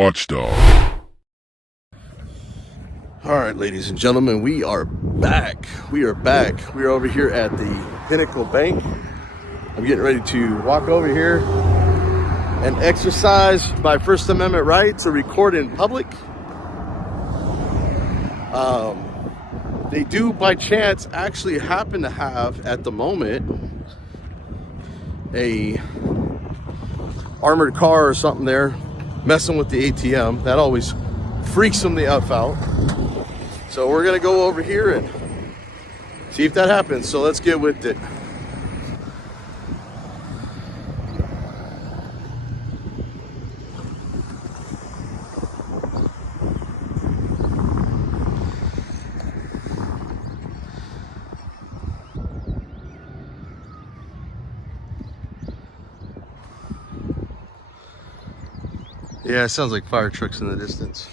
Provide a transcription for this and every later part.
watchdog. All right, ladies and gentlemen, we are back. We are over here at the Pinnacle Bank. I'm getting ready to walk over here and exercise my First Amendment right to record in public. They do, by chance, actually happen to have, at the moment, a armored car or something there messing with the ATM. That always freaks them the F out. So we're gonna go over here and see if that happens. So let's get with it. Yeah, it sounds like fire trucks in the distance.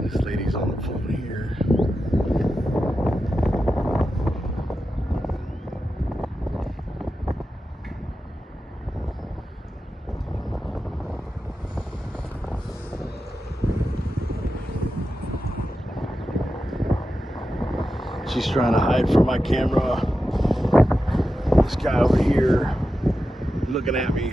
This lady's on the phone here. She's trying to hide from my camera. This guy over here looking at me.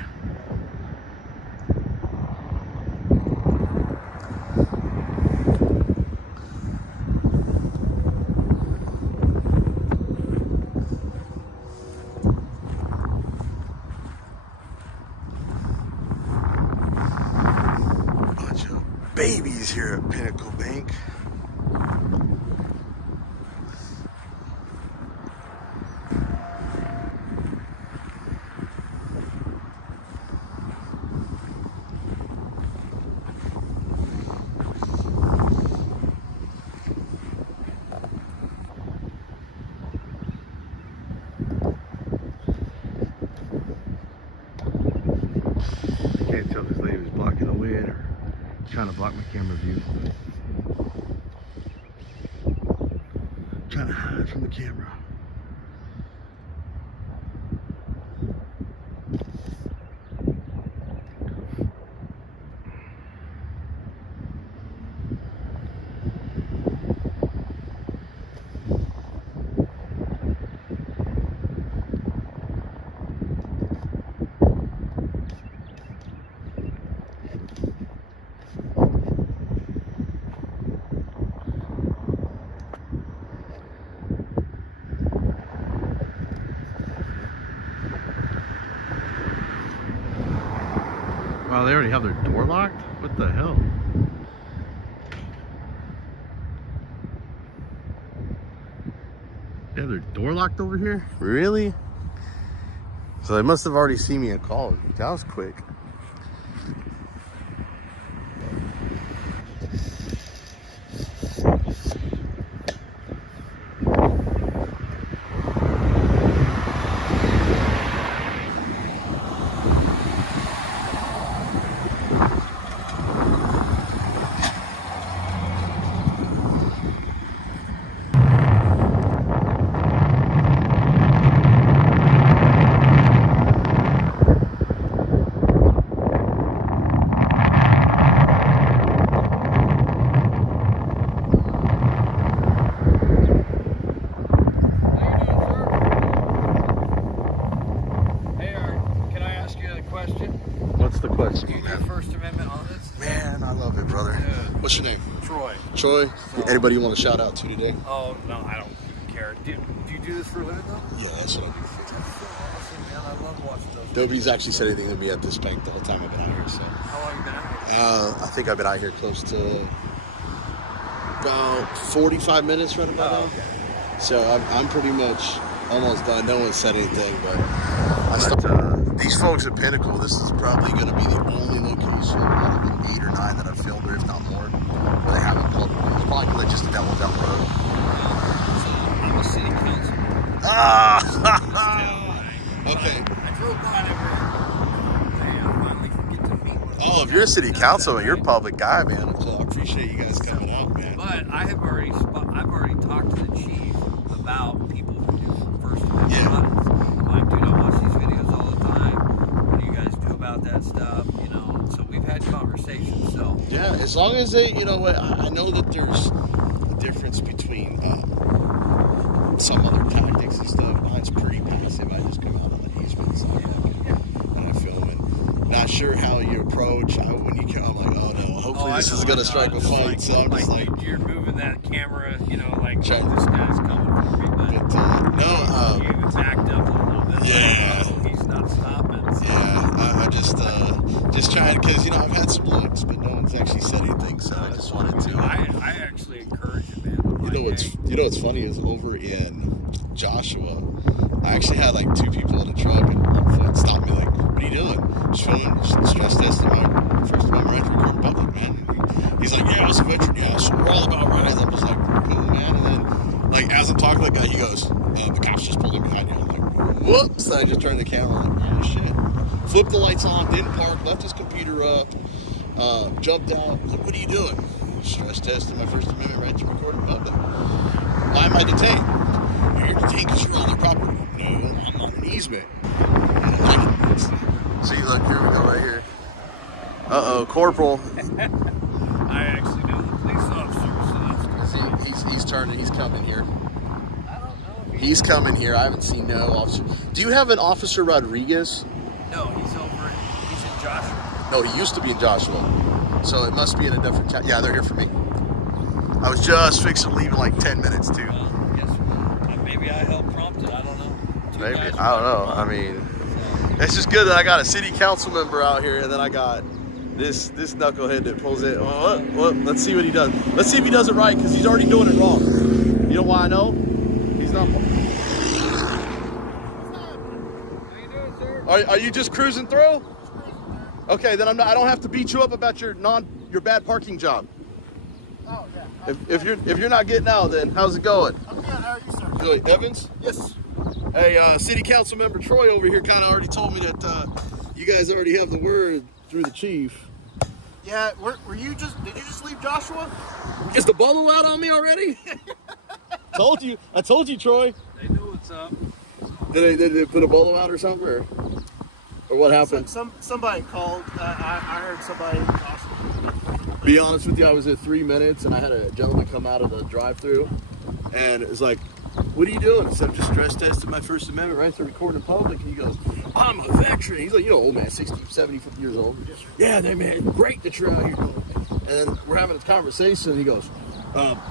Babies here at Pinnacle Bank. I can't tell if this lady was blocking the wind or trying to block my camera view. Trying to hide from the camera. Wow, they already have their door locked? What the hell? They have their door locked over here? Really? So they must have already seen me and called. That was quick. What's the question? Do you do First Amendment audits? Man, I love it, brother. Yeah. What's your name? Troy. Troy? So, Anybody you want to shout out to today? Oh, no, I don't care. Do you do this for a living, though? Yeah, that's what I do. That's so awesome, man. I love watching those. Nobody's actually said anything to me at this bank the whole time I've been out here. So How long have you been out here? I think I've been out here close to about 45 minutes right about now. Oh, okay. So I'm pretty much Almost done. No one said anything, but these folks at Pinnacle, this is probably going to be the only location out of the 8 or 9 that I've filmed, or if not more, where they haven't pulled it. It's probably because they just did that one down the road. I'm a city councilman. Okay. I drove by and I finally get to meet one. Oh, if you're a city councilman, you're a public guy, man. So I appreciate you guys coming out, man. But I've already talked to the chief about people who do first amendment audits. I'm like, dude, I watch these videos all the time. What do you guys do about that stuff? You know, so we've had conversations. So yeah, as long as they, you know what, I know that there's a difference between some other tactics and stuff. Mine's pretty passive. I just come out on the easement side and I film it. Not sure how you approach. When you come, I'm like, oh no, hopefully this is gonna strike a fight. So I'm just like, you're moving that camera, you know, like Check. this guy's coming for me, but you even backed up a little bit. Yeah. Like, oh, he's not stopping. So. Yeah, I just trying, because you know I've had some looks, but no one's actually said anything. So I just wanted to. I actually encourage it, man. You know what's funny is over in Joshua, I actually had like 2 people in the truck and on foot stop me like, what are you doing? Just filming, stress testing my First Amendment right to record in public, man. And he's like, yeah, I was a veteran, yeah, so we're all about rights. I'm just like, cool, man. And then like as I'm talking to that guy, he goes, the cops just pulled in behind you. I'm like, whoops! I just turned the camera, I'm like, oh shit. Flipped the lights on, didn't park, left his computer up, jumped out. Like, what are you doing? Stress testing my First Amendment right to record in public. Why am I detained? You're detained because you're on their property. No, I'm on an easement. See, look, here we go right here. Uh-oh, Corporal. I actually know the police officer, so that's good. See, he's turning, he's coming here. I don't know if He's coming here. I haven't seen no officer. Do you have an Officer Rodriguez? No, he's in Joshua. No, he used to be in Joshua. So it must be in a different town. Yeah, they're here for me. I was just fixing to leave in like 10 minutes, too. Maybe I helped prompt it. I don't know. Maybe. I don't know. I mean, it's just good that I got a city council member out here, and then I got this knucklehead that pulls it. Well, let's see what he does. Let's see if he does it right, because he's already doing it wrong. You know why I know? He's not. How you doing, sir? Are you just cruising through? Okay, then I don't have to beat you up about your bad parking job. Oh, yeah. If you're not getting out, then how's it going? I'm good. How are you, sir? Good. Evans? Yes. Hey, City Council Member Troy over here kind of already told me that you guys already have the word through the chief. Yeah, did you just leave Joshua? Is the BOLO out on me already? I told you, Troy. They know what's up. Did they put a BOLO out or something, or what happened? Somebody called. I heard somebody in Joshua. Be honest with you, I was at 3 minutes and I had a gentleman come out of the drive-thru and it was like, what are you doing? I said, I'm just stress testing my First Amendment right to record in public. And he goes, I'm a veteran. He's like, you know, old man, 60, 70, 50 years old. Yeah, man, great that you're out here. And then we're having this conversation and he goes,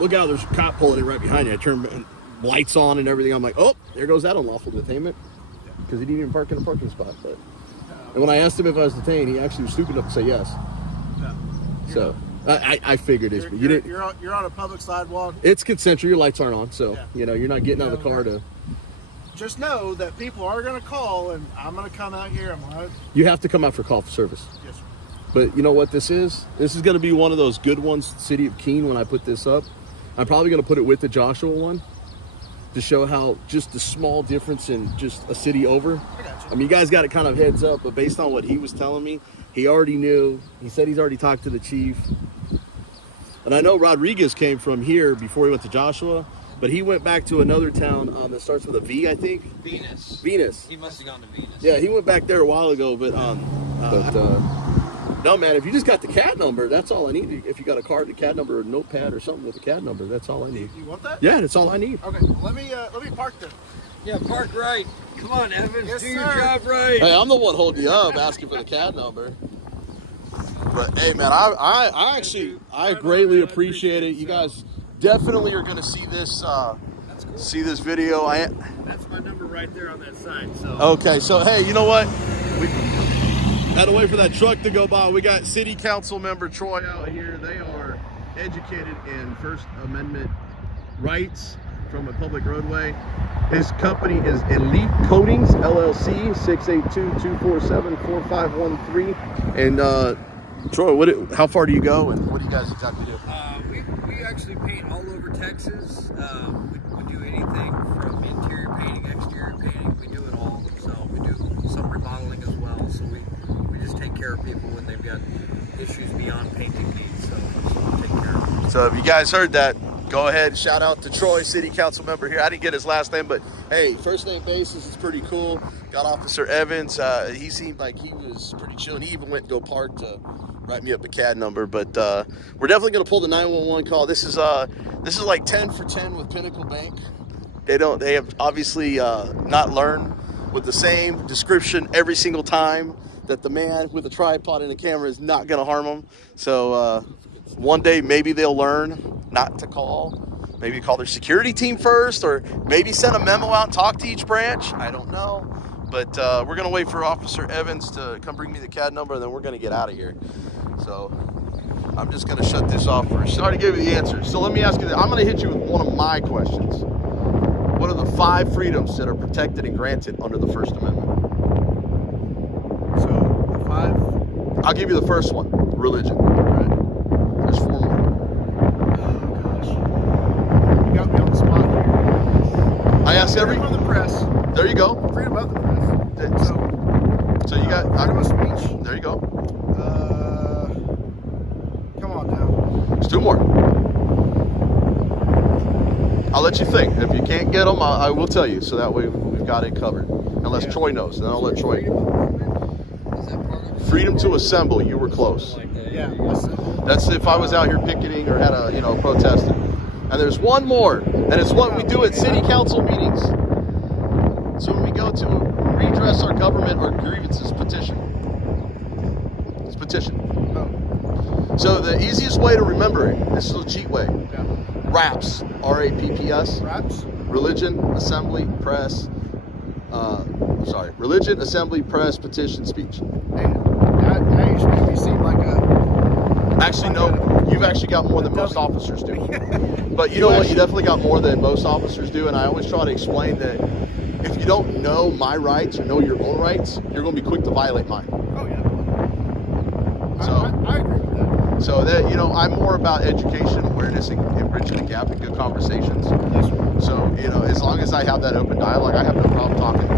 look out, there's a cop pulling in right behind you. I turn lights on and everything. I'm like, oh, there goes that unlawful detainment. Because he didn't even park in a parking spot. And when I asked him if I was detained, he actually was stupid enough to say yes. So I figured it. You're on a public sidewalk. It's consensual. Your lights aren't on, so you know you're not getting out of the car to. Just know that people are going to call, and I'm going to come out here. You have to come out for call for service. Yes, sir. But you know what this is? This is going to be one of those good ones, City of Keene. When I put this up, I'm probably going to put it with the Joshua one to show how just the small difference in just a city over. I got you. I mean, you guys got it kind of heads up, but based on what he was telling me, he already knew. He said he's already talked to the chief. And I know Rodriguez came from here before he went to Joshua, but he went back to another town that starts with a V, I think. Venus. He must have gone to Venus. Yeah, he went back there a while ago, but no, man, if you just got the CAD number, that's all I need. If you got a card, the CAD number, or a notepad or something with the CAD number, that's all I need. You want that? Yeah, that's all I need. Okay, let me park there. Yeah, park right. Come on, Evans, Yes, do your sir. job right. Hey, I'm the one holding you up, asking for the CAD number. But hey, man, I greatly appreciate it. You guys definitely are going to see this video. That's my number right there on that side. So. Okay, so hey, you know what? We had to wait for that truck to go by. We got City Council Member Troy out here. They are educated in First Amendment rights, from a public roadway. His company is Elite Coatings LLC, 682-247-4513. And Troy, how far do you go, and what do you guys exactly do? We actually paint all over Texas. We do anything from interior painting, exterior painting. We do it all. So we do some remodeling as well. So we just take care of people when they've got issues beyond painting needs. So we take care of them. So if you guys heard that, go ahead, shout out to Troy, city council member here. I didn't get his last name, but hey, first name basis is pretty cool. Got Officer Evans. He seemed like he was pretty chill, and he even went to go park to write me up a CAD number. But we're definitely gonna pull the 911 call. This is like 10 for 10 with Pinnacle Bank. They have obviously not learned with the same description every single time that the man with a tripod and a camera is not gonna harm them. So one day maybe they'll learn not to call. Maybe call their security team first, or maybe send a memo out and talk to each branch. I don't know. But we're gonna wait for Officer Evans to come bring me the CAD number, and then we're gonna get out of here. So I'm just gonna shut this off first. Sorry to give you the answer. So let me ask you this. I'm gonna hit you with one of my questions. What are the 5 freedoms that are protected and granted under the First Amendment? So the 5. I'll give you the first one, religion. Right. There's 4 more. Oh gosh, you got me on the spot here. I asked every. Freedom of the press. There you go. Freedom of the press. So you got freedom of speech. There you go. Come on now. There's 2 more. I'll let you think. If you can't get them, I will tell you. So that way we've got it covered. Unless Troy knows, then I'll let Troy. Freedom to assemble. You were close. Yeah. That's if I was out here picketing or had a protesting. And there's one more, and it's what we do at city council meetings. So when we go to redress our government or grievances petition. It's petition. Oh. So the easiest way to remember it, this is a cheat way. Yeah. RAPS, R-A-P-P-S. Raps. Religion, assembly, press. Religion, assembly, press, petition, speech. Man, that used to make me seem like a. Actually, no. You've actually got more than most officers do. But you know what? You definitely got more than most officers do. And I always try to explain that if you don't know my rights or know your own rights, you're going to be quick to violate mine. Oh yeah. So I agree with that. So that I'm more about education, awareness, and bridging the gap and good conversations. Yes, sir. So as long as I have that open dialogue, I have no problem talking.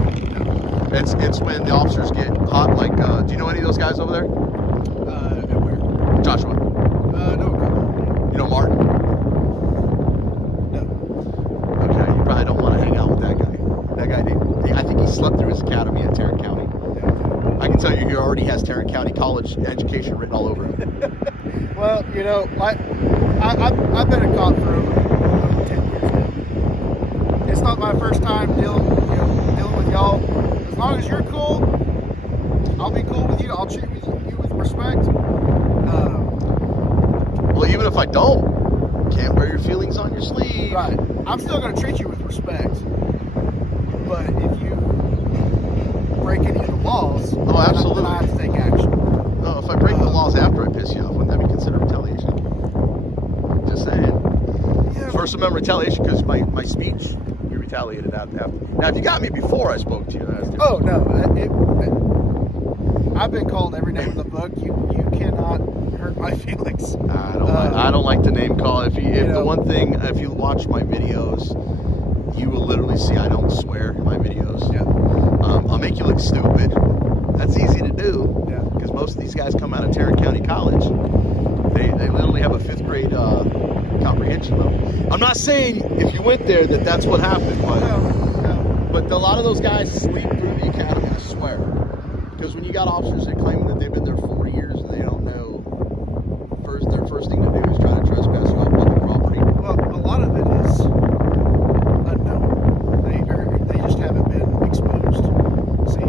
It's when the officers get hot. Like, do you know any of those guys over there? Where? Joshua. No. You know Martin? No. Okay, you probably don't want to hang out with that guy. That guy I think he slept through his academy at Tarrant County. I can tell you, he already has Tarrant County College education written all over him. Well, I've been a cop for over 10 years now. It's not my first time dealing with y'all. As long as you're cool, I'll be cool with you. I'll treat you with respect. Well, even if I don't, can't wear your feelings on your sleeve. Right. I'm still going to treat you with respect. But if you break any of the laws, oh, absolutely, then I have to take action. No, if I break the laws after I piss you off, wouldn't that be considered retaliation? Just saying. Yeah. First Amendment retaliation, because my speech, you retaliated after. Now, if you got me before I spoke to you, that's different. Oh no, I've been called every name in the book. You cannot hurt my feelings. I don't like the name call. If the one thing, if you watch my videos, you will literally see I don't swear in my videos. Yeah. I'll make you look stupid. That's easy to do. Yeah. Because most of these guys come out of Tarrant County College. They literally have a 5th grade comprehension level. I'm not saying if you went there that's what happened, but but a lot of those guys sleep through the academy, I swear. Because when you got officers that claim that they've been there 4 years and they don't know, their first thing to do is try to trespass on public property. Well, a lot of it is unknown. They just haven't been exposed. See?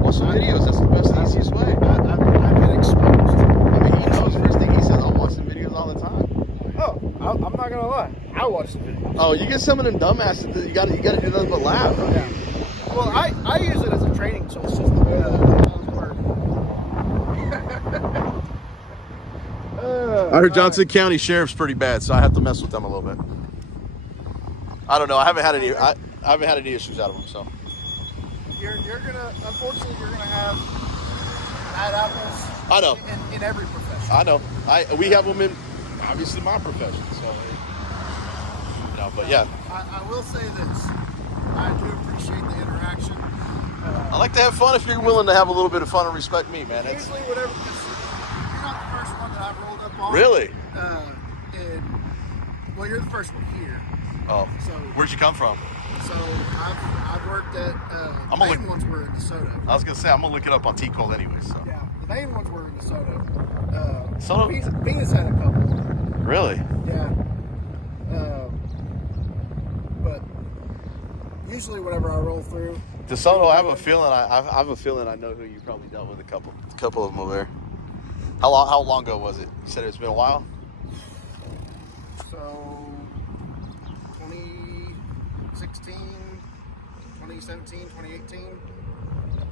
Watch the videos. That's the best, easiest way. I've been exposed. I mean, he knows. First thing he says, I'm watching videos all the time. Oh, I'm not gonna lie. I watch the videos. Oh, you get some of them dumbasses that you gotta do nothing but laugh. Yeah. Well, I use it as a training tool. I heard Johnson County Sheriff's pretty bad, so I have to mess with them a little bit. I don't know. I haven't had any. I haven't had any issues out of them. So You're gonna, unfortunately, you're gonna have bad apples. I know. In every profession. I know. We have them in obviously my profession. So but yeah. I will say this. I do appreciate the interaction. I like to have fun if you're willing to have a little bit of fun and respect me, man. It's usually whatever. Because you're not the first one that I've rolled up on. Really? Well, you're the first one here. Oh. So where'd you come from? So I've worked at the main ones were in DeSoto. I was gonna say I'm gonna look it up on T-Cole anyway. So yeah, the main ones were in DeSoto. Venus had a couple. Really? Yeah. But usually whenever I roll through DeSoto, I have a feeling I have a feeling I know who you probably dealt with a couple of them over there. How long ago was it? You said it's been a while. So 2016, 2017, 2018.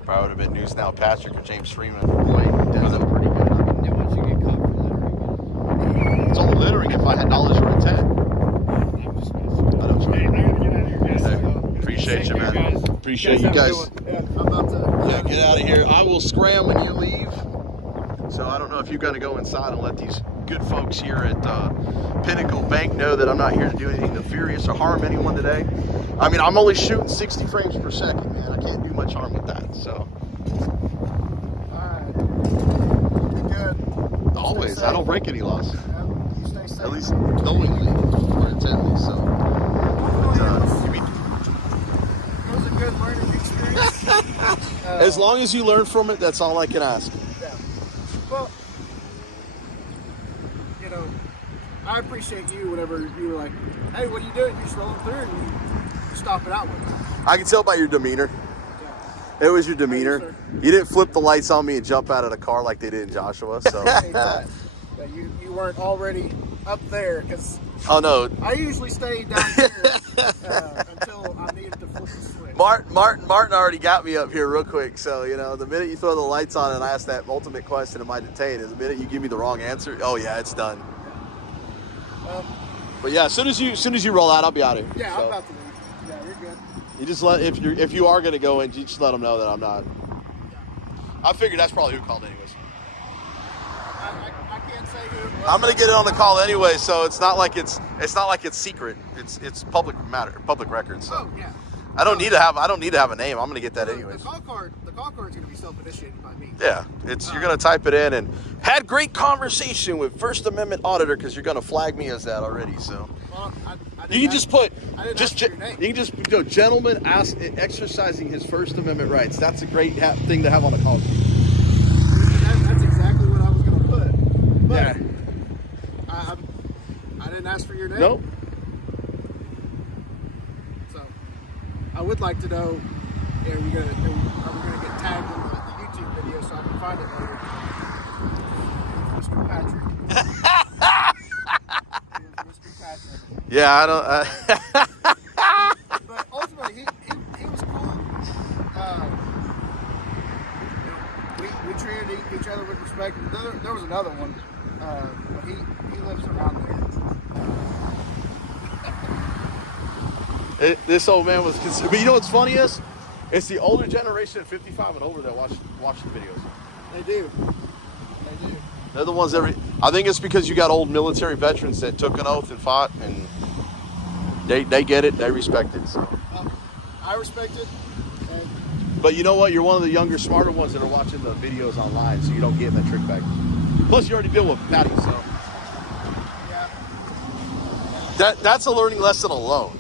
Probably would have been News Now Patrick or James Freeman. Boy, that's pretty good. Then once you get caught for littering. It's only littering if I had knowledge or intent. I'm just messing. I don't Hey, I gotta get out of here, guys. Hey, appreciate you, man. Guys. Appreciate you guys. Yeah, I'm about to. Yeah, get out of here. I will scram when you leave. So I don't know if you're going to go inside and let these good folks here at Pinnacle Bank know that I'm not here to do anything nefarious or harm anyone today. I mean, I'm only shooting 60 frames per second, man. I can't do much harm with that. So. Alright. Be good. Always. I don't break any laws. Yeah, you stay safe. At least knowingly or intently. So. It was a good learning experience. As long as you learn from it, that's all I can ask. Yeah. Well, I appreciate you whenever you were like, hey, what are you doing? You just rolling through and you stop it out with me. I can tell by your demeanor. Yeah. It was your demeanor. Sir. You didn't flip the lights on me and jump out of the car like they did in Joshua. So. That you weren't already up there because Oh no. I usually stay down here until I needed to flip the switch. Martin already got me up here real quick. So, the minute you throw the lights on and I ask that ultimate question, am I detained? The minute you give me the wrong answer, oh yeah, it's done. But yeah, as soon as you roll out, I'll be out of here. Yeah, so. I'm about to leave. Yeah, you're good. You just if you are gonna go in, you just let them know that I'm not. I figured that's probably who called anyways. I can't say who it was. I'm gonna get it on the call anyway, so it's not like it's secret. It's public record. So Oh yeah. I don't need to have a name. I'm gonna get that anyways. The call card's gonna be self-initiated by me. Yeah, you're gonna type it in and had great conversation with First Amendment Auditor because you're gonna flag me as that already. So Well, you can just put I didn't ask for your name. you can just gentleman exercising his First Amendment rights. That's a great thing to have on the call sheet. That's exactly what I was gonna put. But Yeah. I didn't ask for your name. Nope. So I would like to know, are we gonna get tagged in the YouTube video so I can find it later? Mr. Patrick. Mr. Patrick. Yeah, I don't. But ultimately, he was cool. We treated each other with respect. There was another one, but he lives around there. This old man was. But you know what's funny is, it's the older generation, 55 and older, that watch the videos. They do. They're the ones I think it's because you got old military veterans that took an oath and fought, and they get it, they respect it. So. I respect it. But you know what? You're one of the younger, smarter ones that are watching the videos online, so you don't get that trick back. Plus, you already deal with Patty, so. Yeah. That's a learning lesson alone.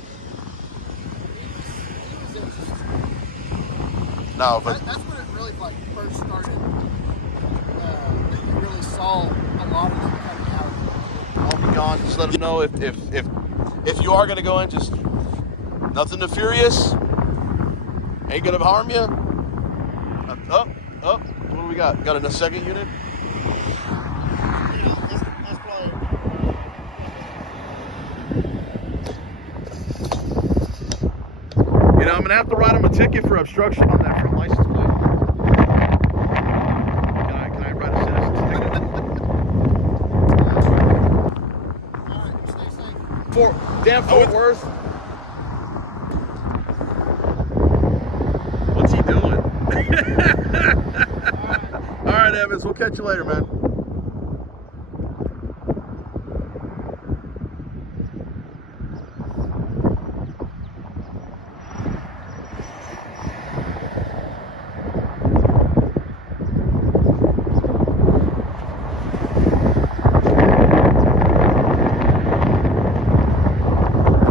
No, but That's when it really first started. That you really saw a lot of them coming out. I'll be gone. Just let them know if you are gonna go in, just nothing nefarious. Ain't gonna harm you. Up. What do we got? Got a second unit? That's probably. I'm gonna have to write him a ticket for obstruction on that front license plate. Can I write a citizen's ticket? All right, stay safe. Fort Worth. right, Evans. We'll catch you later, man.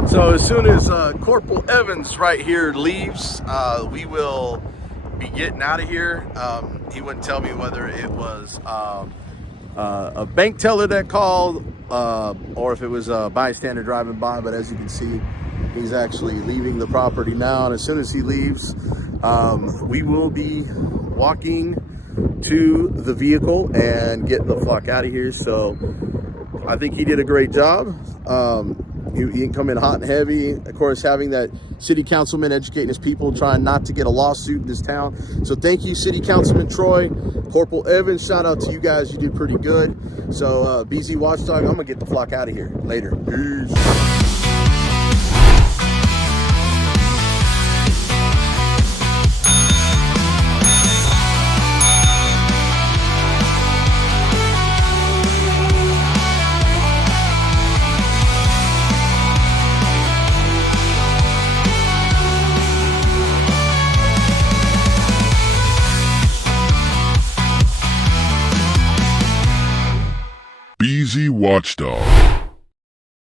So as soon as Corporal Evans right here leaves, we will be getting out of here. He wouldn't tell me whether it was a bank teller that called or if it was a bystander driving by, but as you can see, he's actually leaving the property now. And as soon as he leaves, we will be walking to the vehicle and getting the fuck out of here. So I think he did a great job. He didn't come in hot and heavy. Of course, having that city councilman educating his people, trying not to get a lawsuit in this town. So thank you, City Councilman Troy, Corporal Evans. Shout out to you guys. You did pretty good. So BZ Watchdog, I'm gonna get the fuck out of here. Later. Peace. BZ Watchdog.